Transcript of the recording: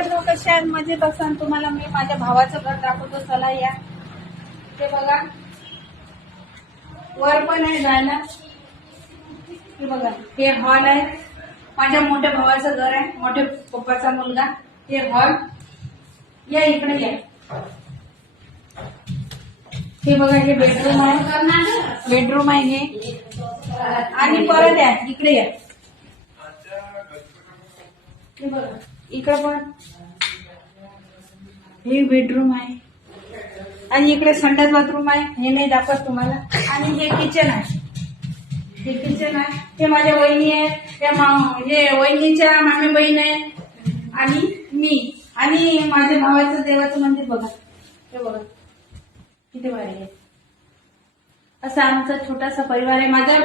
मित्रांनो, कशा आहेत? मजेत असाल? तुम्हाला मी माझ्या भावाचं घर दाखवतो, चला या. ते बघा, वर पण आहे जायला. हे बघा, हे हॉल आहे. माझ्या मोठ्या भावाचं घर आहे, मोठ्या पप्पाचा मुलगा. हे हॉल. या इकडे या. हे बघा, हे बेडरूम आहे. बेडरूम आहे हे. आणि परत या इकडे या. हे बघा, इकडे पण हे बेडरूम आहे. आणि इकडे संडास बाथरूम आहे. हे नाही दाखवत तुम्हाला. आणि हे किचन आहे. हे किचन आहे. हे माझ्या वहिनी आहेत. हे वहिनीच्या मामी बहीण आहे. आणि मी. आणि माझ्या भावाचं देवाचं मंदिर बघा. हे बघा किती भारी आहे. असा आमचा छोटासा परिवार आहे. माझा